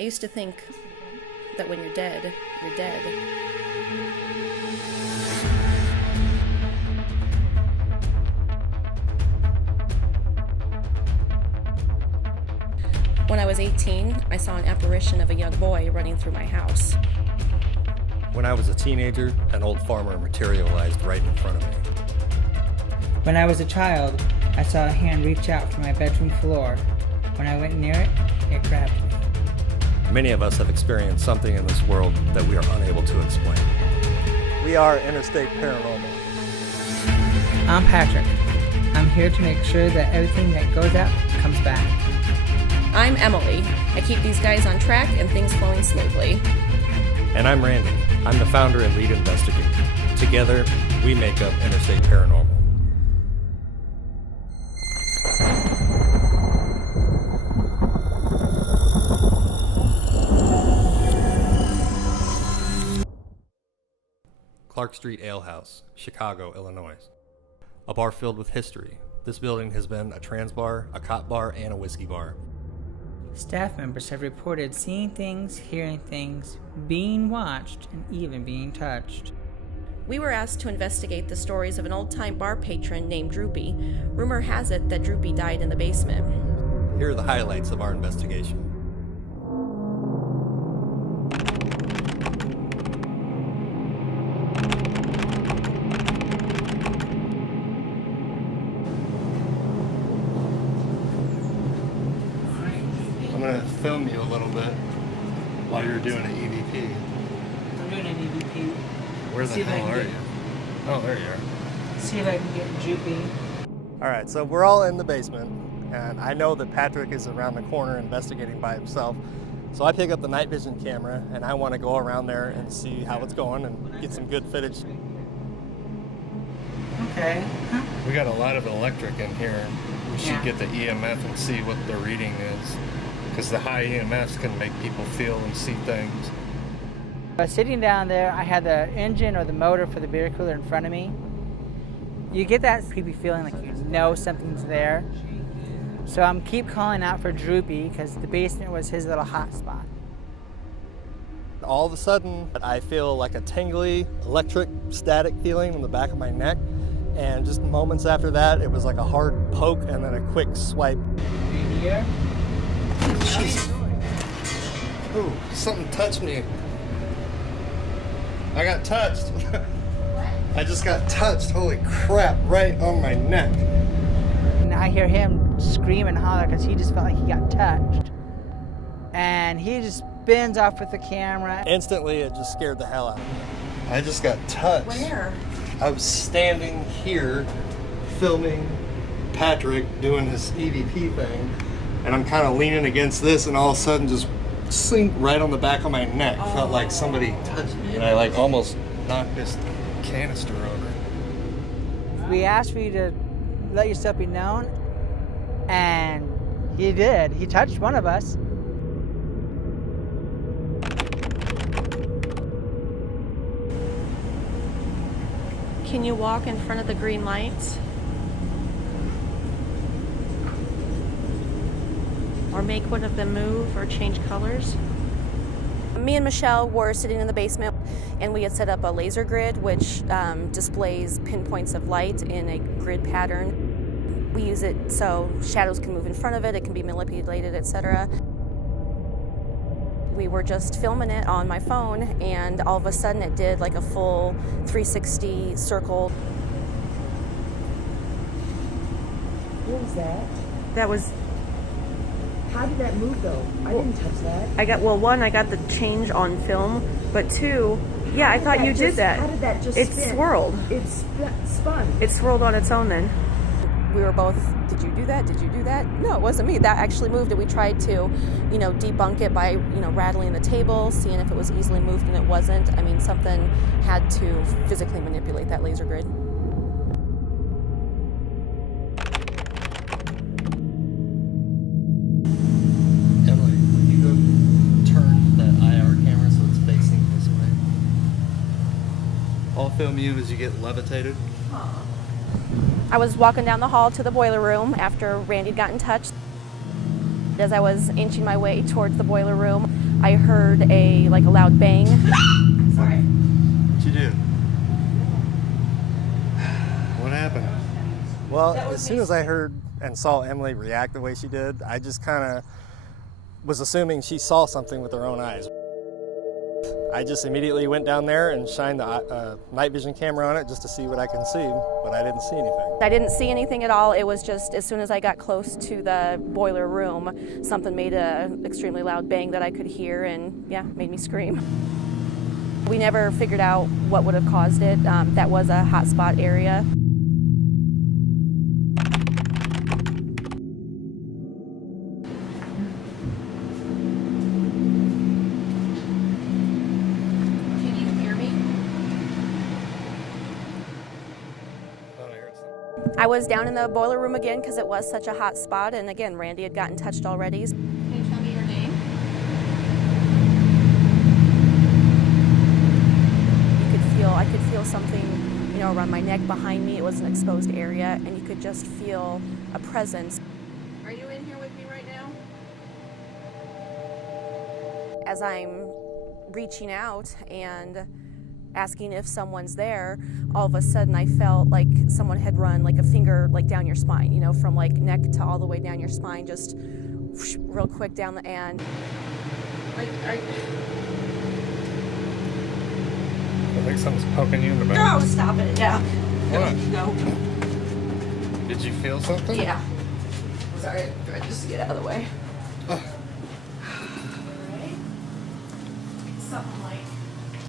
I used to think that when you're dead, you're dead. When I was 18, I saw an apparition of a young boy running through my house. When I was a teenager, an old farmer materialized right in front of me. When I was a child, I saw a hand reach out from my bedroom floor. When I went near it, it grabbed me. Many of us have experienced something in this world that we are unable to explain. We are Interstate Paranormal. I'm Patrick. I'm here to make sure that everything that goes out comes back. I'm Emily. I keep these guys on track and things flowing smoothly. And I'm Randy. I'm the founder and lead investigator. Together, we make up Interstate Paranormal. Clark Street Ale House, Chicago, Illinois. A bar filled with history. This building has been a trans bar, a cop bar, and a whiskey bar. Staff members have reported seeing things, hearing things, being watched, and even being touched. We were asked to investigate the stories of an old-time bar patron named Droopy. Rumor has it that Droopy died in the basement. Here are the highlights of our investigation. I'm going to film you a little bit while you're doing an EVP. I'm doing an EVP. Where the hell are you? Oh, there you are. See if I can get Droopy. All right, so we're all in the basement, and I know that Patrick is around the corner investigating by himself. So I pick up the night vision camera, and I want to go around there and see how it's going and get some good footage. Okay. Huh? We got a lot of electric in here. We should get the EMF and see what the reading is, because the high EMFs can make people feel and see things. Sitting down there, I had the engine or the motor for the beer cooler in front of me. You get that creepy feeling like you know something's there. So I'm keep calling out for Droopy because the basement was his little hot spot. All of a sudden, I feel like a tingly, electric, static feeling in the back of my neck. And just moments after that, it was like a hard poke and then a quick swipe. You hear? Jeez. Ooh, something touched me. I got touched. I just got touched. Holy crap, right on my neck. And I hear him scream and holler because he just felt like he got touched. And he just spins off with the camera. Instantly, it just scared the hell out of me. I just got touched. Where? I was standing here filming Patrick doing his EVP thing, and I'm kind of leaning against this, and all of a sudden just sink right on the back of my neck. Felt like somebody touched me, and I like almost knocked this canister over. We asked for you to let yourself be known, and he did. He touched one of us. Can you walk in front of the green lights? Or make one of them move or change colors? Me and Michelle were sitting in the basement, and we had set up a laser grid which displays pinpoints of light in a grid pattern. We use it so shadows can move in front of it, it can be manipulated, etc. We were just filming it on my phone, and all of a sudden it did like a full 360 circle. What was that? That was, How did that move though? I didn't touch that. one, I got the change on film, but two, yeah, I thought you did that. How did that just It spin? swirled. It spun. It swirled on its own then. We were both, did you do that? Did you do that? No, it wasn't me. That actually moved, and we tried to, debunk it by, rattling the table, seeing if it was easily moved, and it wasn't. I mean, something had to physically manipulate that laser grid. Emily, can you go turn that IR camera so it's facing this way? I'll film you as you get levitated. I was walking down the hall to the boiler room after Randy got in touch. As I was inching my way towards the boiler room, I heard a loud bang. Sorry. What'd you do? What happened? Well, as soon as I heard and saw Emily react the way she did, I just kind of was assuming she saw something with her own eyes. I just immediately went down there and shined the night vision camera on it just to see what I can see, but I didn't see anything. I didn't see anything at all. It was just as soon as I got close to the boiler room, something made an extremely loud bang that I could hear and, yeah, made me scream. We never figured out what would have caused it. That was a hot spot area. I was down in the boiler room again because it was such a hot spot, and again, Randy had gotten touched already. Can you tell me your name? I could feel something, around my neck behind me. It was an exposed area, and you could just feel a presence. Are you in here with me right now? As I'm reaching out and asking if someone's there, all of a sudden I felt like someone had run a finger down your spine, from neck to all the way down your spine, just whoosh, real quick down the end. I think something's poking you in the back. No, stop it, yeah. What? No. Did you feel something? Yeah. Sorry, I just get out of the way. Something like.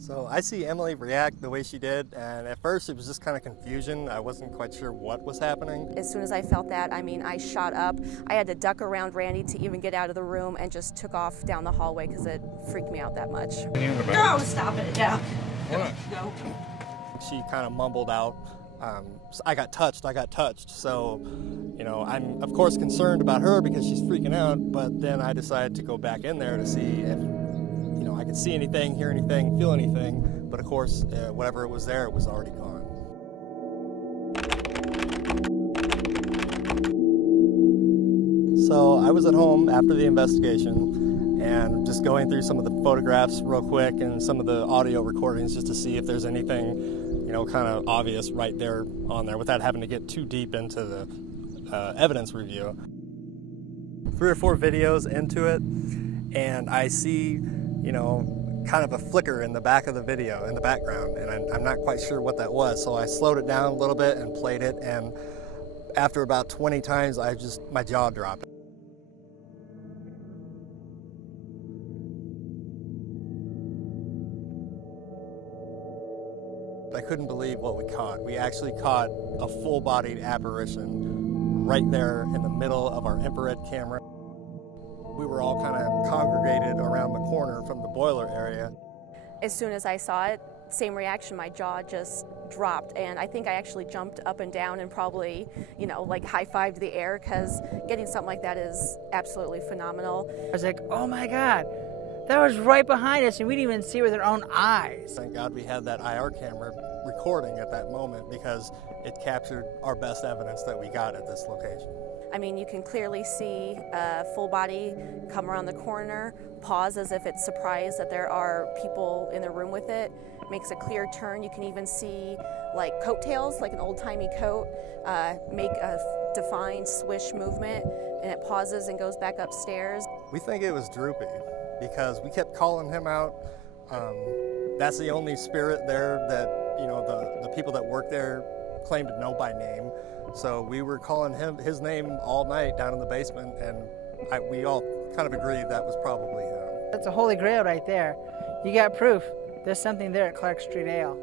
So I see Emily react the way she did, and at first it was just kind of confusion. I wasn't quite sure what was happening. As soon as I felt that, I shot up. I had to duck around Randy to even get out of the room and just took off down the hallway because it freaked me out that much. No, stop it, yeah. What? No. She kind of mumbled out, I got touched. So, I'm of course concerned about her because she's freaking out, but then I decided to go back in there to see if I could see anything, hear anything, feel anything, but of course, whatever it was there, it was already gone. So I was at home after the investigation and just going through some of the photographs real quick and some of the audio recordings just to see if there's anything, kind of obvious right there on there without having to get too deep into the evidence review. 3 or 4 videos into it, and I see kind of a flicker in the back of the video, in the background, and I'm not quite sure what that was. So I slowed it down a little bit and played it, and after about 20 times, my jaw dropped. I couldn't believe what we caught. We actually caught a full-bodied apparition right there in the middle of our infrared camera. We were all kind of congregated around the corner from the boiler area. As soon as I saw it, same reaction, my jaw just dropped, and I think I actually jumped up and down and probably, high-fived the air, because getting something like that is absolutely phenomenal. I was like, oh my God, that was right behind us and we didn't even see it with our own eyes. Thank God we had that IR camera recording at that moment because it captured our best evidence that we got at this location. You can clearly see a full body come around the corner, pause as if it's surprised that there are people in the room with it, makes a clear turn. You can even see coattails, like an old-timey coat, make a defined swish movement, and it pauses and goes back upstairs. We think it was Droopy because we kept calling him out. That's the only spirit there that, the people that work there claim to know by name. So we were calling his name all night down in the basement, and we all kind of agreed that was probably him. That's a holy grail right there. You got proof. There's something there at Clark Street Ale.